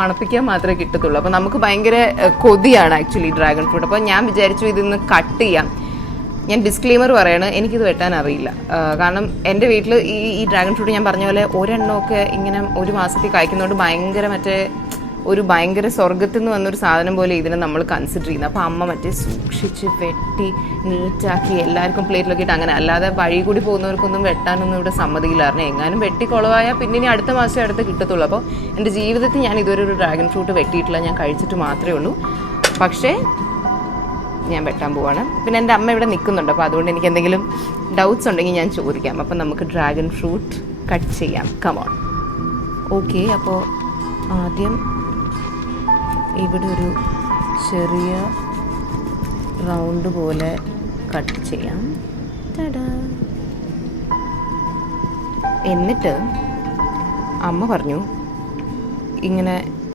മണപ്പിക്കാൻ മാത്രമേ കിട്ടത്തുള്ളൂ. അപ്പോൾ നമുക്ക് ഭയങ്കര കൊതിയാണ് ആക്ച്വലി ഡ്രാഗൺ ഫ്രൂട്ട്. അപ്പോൾ ഞാൻ വിചാരിച്ചു ഇതിന്ന് കട്ട് ചെയ്യാം. ഞാൻ ഡിസ്ക്ലെയിമർ പറയാണ്, എനിക്കിത് വെട്ടാൻ അറിയില്ല. കാരണം എൻ്റെ വീട്ടിൽ ഈ ഡ്രാഗൺ ഫ്രൂട്ട് ഞാൻ പറഞ്ഞ പോലെ ഒരെണ്ണമൊക്കെ ഇങ്ങനെ ഒരു മാസത്തിൽ കായ്ക്കുന്നതുകൊണ്ട് ഭയങ്കര സ്വർഗത്തിൽ നിന്ന് വന്നൊരു സാധനം പോലെ ഇതിനെ നമ്മൾ കൺസിഡർ ചെയ്യുന്നത്. അപ്പോൾ അമ്മ സൂക്ഷിച്ച് വെട്ടി നീറ്റാക്കി എല്ലാവർക്കും പ്ലേറ്റിലൊക്കെ ഇട്ട് അങ്ങനെ, അല്ലാതെ വഴി കൂടി പോകുന്നവർക്കൊന്നും വെട്ടാനൊന്നും ഇവിടെ സമ്മതിക്കില്ലായിരുന്നു. എങ്ങാനും വെട്ടി കുളവായാൽ പിന്നെ ഇനി അടുത്ത മാസം അടുത്ത് കിട്ടത്തുള്ളൂ. അപ്പോൾ എൻ്റെ ജീവിതത്തിൽ ഞാൻ ഇതുവരെ ഒരു ഡ്രാഗൺ ഫ്രൂട്ട് വെട്ടിയിട്ടില്ല, ഞാൻ കഴിച്ചിട്ട് മാത്രമേ ഉള്ളൂ. പക്ഷേ ഞാൻ വെട്ടാൻ പോവാണ്. പിന്നെ എൻ്റെ അമ്മ ഇവിടെ നിൽക്കുന്നുണ്ട്, അപ്പോൾ അതുകൊണ്ട് എനിക്ക് എന്തെങ്കിലും ഡൗട്ട്സ് ഉണ്ടെങ്കിൽ ഞാൻ ചോദിക്കാം. അപ്പം നമുക്ക് ഡ്രാഗൺ ഫ്രൂട്ട് കട്ട് ചെയ്യാം. കമോൺ. ഓക്കെ, അപ്പോൾ ആദ്യം ഇവിടെ ഒരു ചെറിയ റൗണ്ട് പോലെ കട്ട് ചെയ്യാം. എന്നിട്ട് അമ്മ പറഞ്ഞു ഇങ്ങനെ